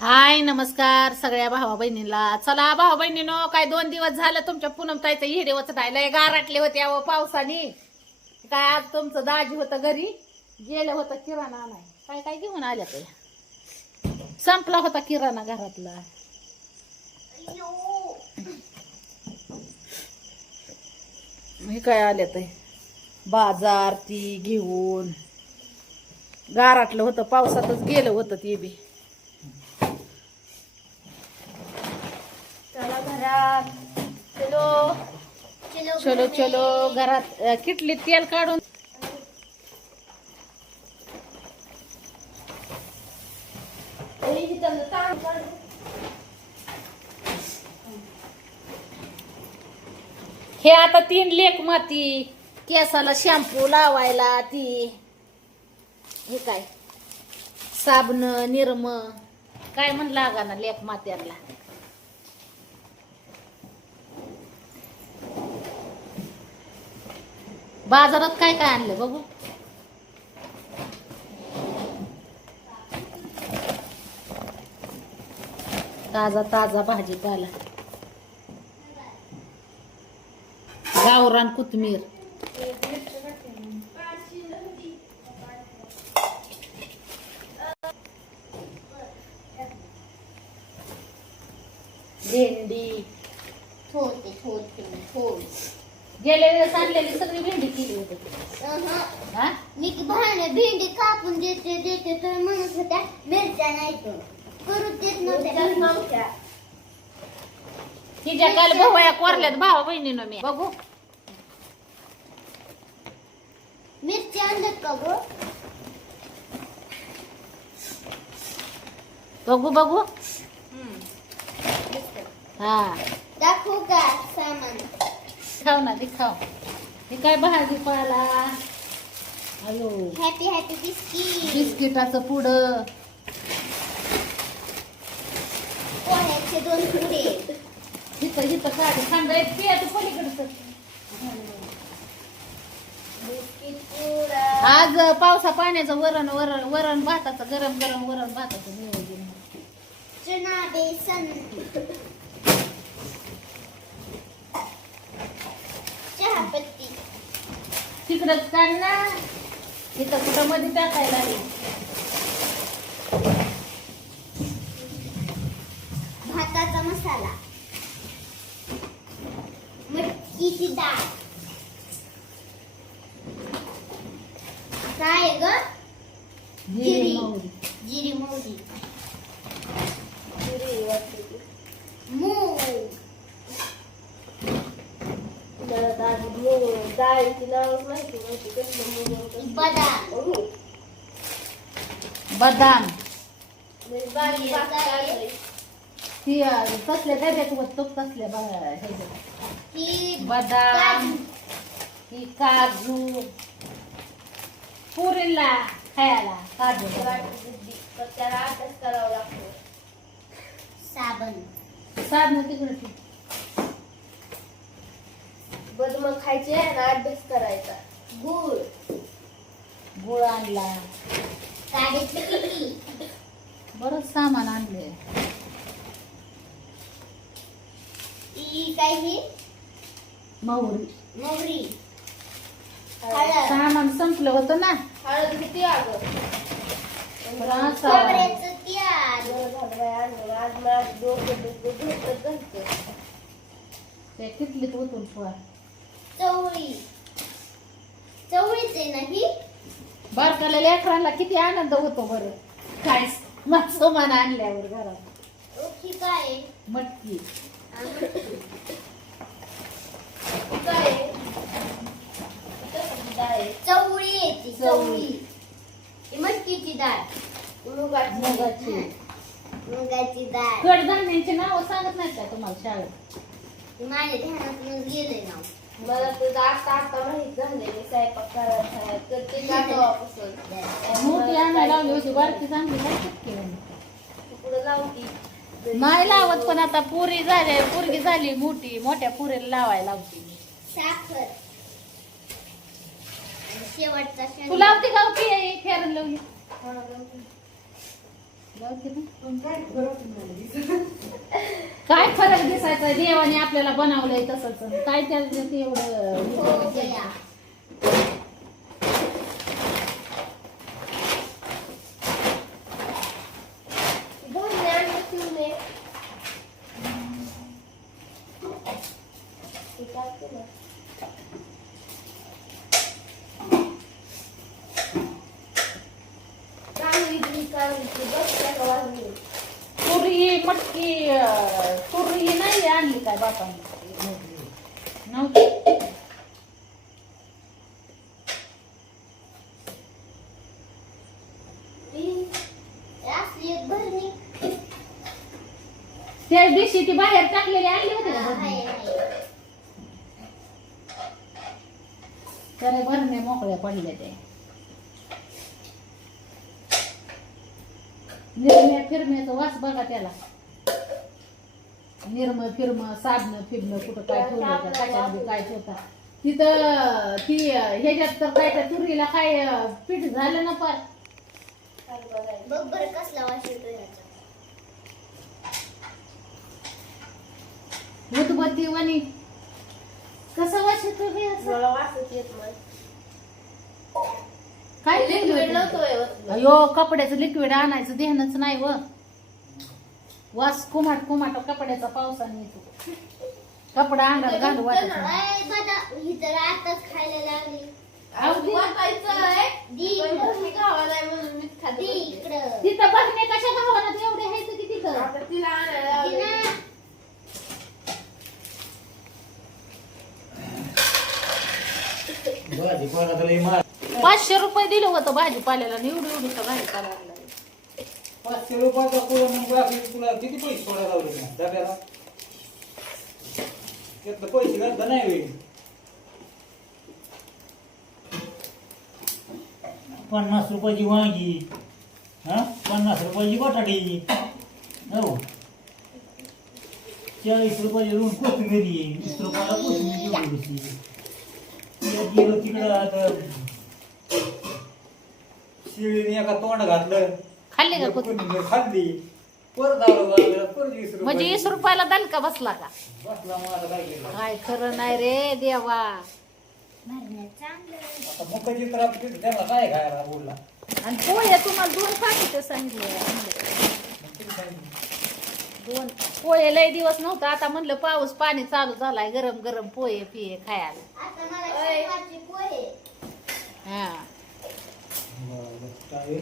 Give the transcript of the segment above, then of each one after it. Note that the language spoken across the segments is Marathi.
हाय नमस्कार सगळ्या भावा बहिणीला. चला भावा बहिणीनो, काय 2 दिवस झालं तुमच्या पूनमताईचं हिरेवच राहिलंय. गारटले होते अहो पावसाने. काय आज तुमचं दाजी होतं घरी, गेलं होतं किराणा आणाय. काय काय घेऊन आल्या ते, संपला होता किराणा घरातला. हे काय आल्या ते बाजार ती घेऊन. गारटलं होतं, पावसातच गेलं होतं ते बी. चला घरात. चलो चलो चलो घरात किटलीत तेल काढून हे आता 3 लेक माती केसाला शॅम्पू लावायला. ती हे काय साबण निरम काय म्हण लागा ना लेक मात्याला. बाजारात काय काय आणलं बघू. ताजा ताजा भाजीपाला, गावरान कोथिंबीर, भेंडी. गेल्या वेळेस आणलेली सगळी भेंडी केली होती. हा? मी भेंडी कापून देते तर म्हणत होत्या मिरच्या नाही करू देत नव्हत्या. तिच्या काल भवया कोरल्यात भावा बहिणीनं. मी बघू मिरची आणल्यात का गो? बघू बघू. हा दाखवू का सामान? खाऊ ना ते खाऊ. हे काय भाजीपाला. अयो हॅपी हॅपी बिस्किट, बिस्किटाचं पुडं, पोह्याचे 2 पुडे. हिथं हिथं काढ खांदा येत तू पलीकडचं. बिस्किट पुडा. आज पावसा पाण्याचं वरण वरण वरण भाताचं गरम गरम वरण भाताचं नियोजन. चना बेसन, चहापत्ती. तिकडंच काढ ना, इथं कुठं मध्ये टाकायला लागेल. भाताचा मसाला, मटकीची डाळ. काय ग? जिरी मोहरी. जिरी मोहरी, मूग, डाळीची नाव माहिती बदाम, बदाम. ही ती तसल्या डब्यात होत तसल्या बदाम. काजू. ही काजू पुरीला खायला काजू. त्याला अभ्यास करावा लागतो. साबण, साधन तिकडे बदम खायचे आणि अभ्यास करायचा. गुळ, गुळ आणला. काढीची पिठी, बरंच सामान आणले. काही मोहरी. मोहरी, हळद. सामान संपलं होतं ना. हळद किती अगं? खोबऱ्याचं तेल. आज माझं डोकं ते किटलीत ओतून ठेवा. चवळी, चवळीच आहे ना ही. बारकाल्या लेकरांना किती आनंद होतो बरं. काय सामान आणल्यावर घरात. ही काय? मटकी. चवळी आहे ती, चवळी. ही मटकीची डाळ, मुगाची. मुगाची डाळ. कडधान्यांची नाव सांगत नाही का तुम्हाला शाळेत? माझ्या ध्यानातून गेले ना. मला तर आता माहित झाले स्वयंपाक करायचा तर ते मोठी आणायला लावली होती, बारकी चांगली पुढे लावती. नाही लावत, पण आता पोरगी झाली मोठी, मोठ्या पुरीला लावायला लावते. साखर, शेवटचा तू लावते का फेरन लावली. जाऊ दे ना. काय फरक दिसायचा देवाने आपल्याला बनवलंय तसंच काय त्याच्यात एवढं गया. दोन अंडे ठेवले. ते टाकते ना. चांगली काढली बस त्याला वाजली. तुरी मटकी तुरी नाही आणली काय बापाने नव्हती. असली एक भरणी. त्या दिवशी ती बाहेर टाकलेली आणली होती का हाय, भरणी? हाय. त्याला भरणे मोकळ्या पडल्या ते निर्म्या फिरम्याचा वास बघा त्याला. निर्म फिरम साबण फिरणं कुठं काय ठेवलं का त्याच्यामध्ये काय ठेवता तिथं ती ह्याच्यात तर काय त्या तुरीला काय पीठ झालं ना पार. बघ बरं कसला वास येतो ह्याचा. उदबत्ती वाणी कसा वास येतो बे असा? मला वासच येत नाही. काय लिक्विड लिक्विड नव्हतं. अयो कपड्याचं लिक्विड आणायचं ध्यानच नाही व वास कुमाट कुमाट कपड्याचा पावसाने येतो. कपडा अंगात घालू वाटत नाही. बघा ही तर आताच खायला लागली. अगदी. दी इकडं. दी इकडं. तिथं बघणे कशा भावानात एवढे आहेत की तिथं दी ना. भाजीपाला तर लई महाग. 500 रुपये दिलं होतं भाजीपाल्याला आणि एवढं एवढं भाजीपाला लागला. 500 रुपयाचा पुढं मग बाकी तुला किती पैसे सोडायला लावले ना डब्याला? त्यातलं पैसे घालता नाही होईल. 50 रुपयाची वांगी, 50 रुपयाची बटाटी, हो 40 रुपयाची दोन कोथिंबिरी, 20 रुपयाला कोथिंबीर एवढीशी. गेलो तिकडं आता शिळीने एका तोंड घातलं खाल्ली का कोथिंबीर? कोथिंबीर खाल्ली परत आलो बाजारात परत 20 रुपये. म्हणजे 20 रुपयाला दणका बसला का? बसला मग आता काय केलं काय खरं नाही रे देवा. भरण्यात चांगलं. आता मुखाची तर आपली त्याला काय खायला बोलला आणि पोहे तुम्हाला 2 पाकिट सांगितले. दोन पोहे लय दिवस नव्हता आता म्हणलं पाऊस पाणी चालू झालाय गरम गरम पोहे पिये खायला. आता मला शेंगाचे पोहे. हा काय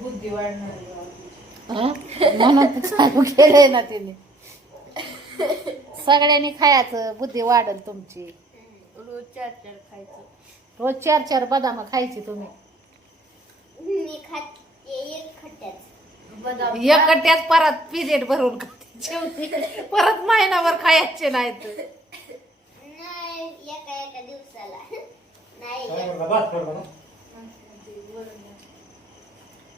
बुद्धी वाढणार. हा? म्हणून तर चालू केलंय ना तिने. सगळ्यांनी खायचं बुद्धी वाढल तुमची. रोज 4 खायचं. रोज 4 बदाम खायची तुम्ही. मी खाते एक खट्ट्याच. बदाम. एकट्याच परत पिरियड भरून खाते शेवटी परत महिनाभर खायचे नाहीत. नाही एका एका दिवसाला. नाही काय करता भात करता ना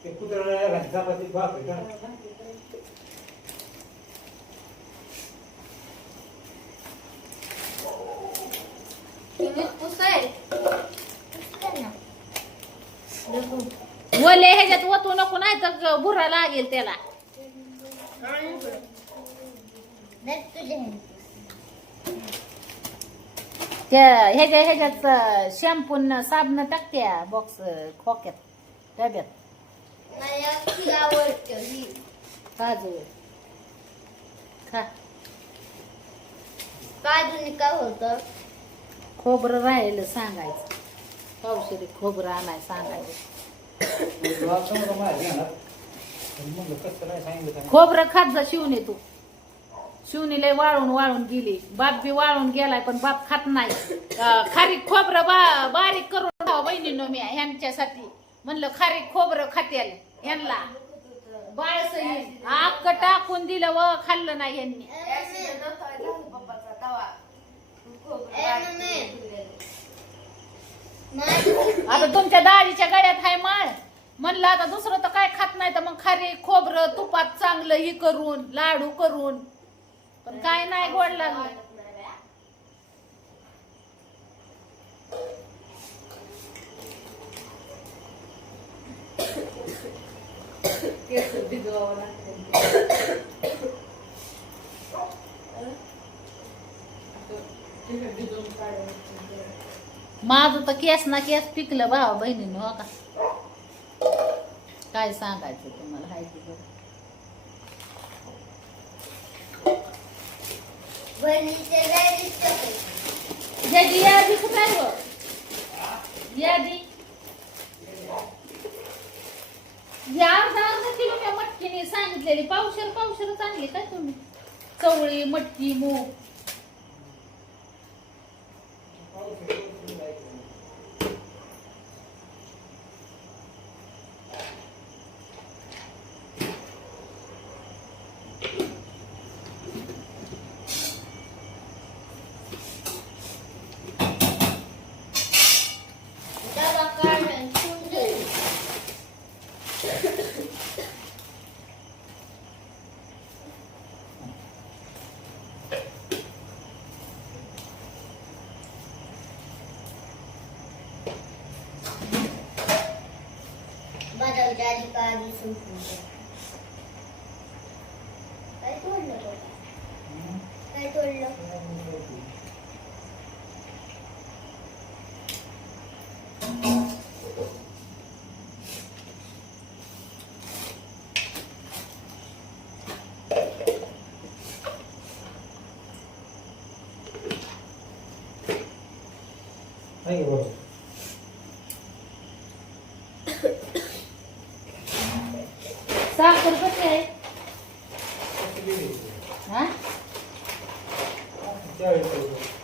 ते कुत्र्याला घातली चपाती भाकरी का तुम्ही पुसाय. ओले ह्याच्यात ओतू नको नाही तर बुरा लागेल त्याला. त्या ह्याच्यात शॅम्पू साबण टाकत्या बॉक्स खोक्यात डब्यात. मला ती आवडते ही. काजू खा. काजूने काय होतं? खोबरं राहिलं सांगायचं. पावशेरी खोबरं आणाय सांगायचं. म्हणलं कसं नाही सांगितलं त्याने. खोबरं खात जा शिवणे तू. शिवणी लय वाळून वाळून गेली. बाप बी वाळून गेलाय पण बाप खात नाही. खारीक खोबरं बारीक करून ठेवा बहिणींनो मी ह्यांच्यासाठी म्हणलं खारीक खोबरं खात्याल ह्यांना. बाळस अक्क टाकून दिलं व खाल्लं नाही ह्यांनी. आता तुमच्या डाळीच्या गड्यात हाय माळ म्हणलं आता दुसरं तर काय खात नाही तर मग खारी खोबरं तुपात चांगलं ही करून लाडू करून पण काय नाही गोड लागलं. माझं तर केस ना केस पिकलं भावा बहिणीनं हो का काय सांगायचं तुम्हाला हाय की बरं. यादी यादी कुठं आहे गं? यादी अर्धा किलो त्या मटकीने सांगितलेली पावशेरच आणली काय तुम्ही चवळी मटकी मूग काय तोडलं आहे का बरं? साखर कशी आहे हा 40 रुपये.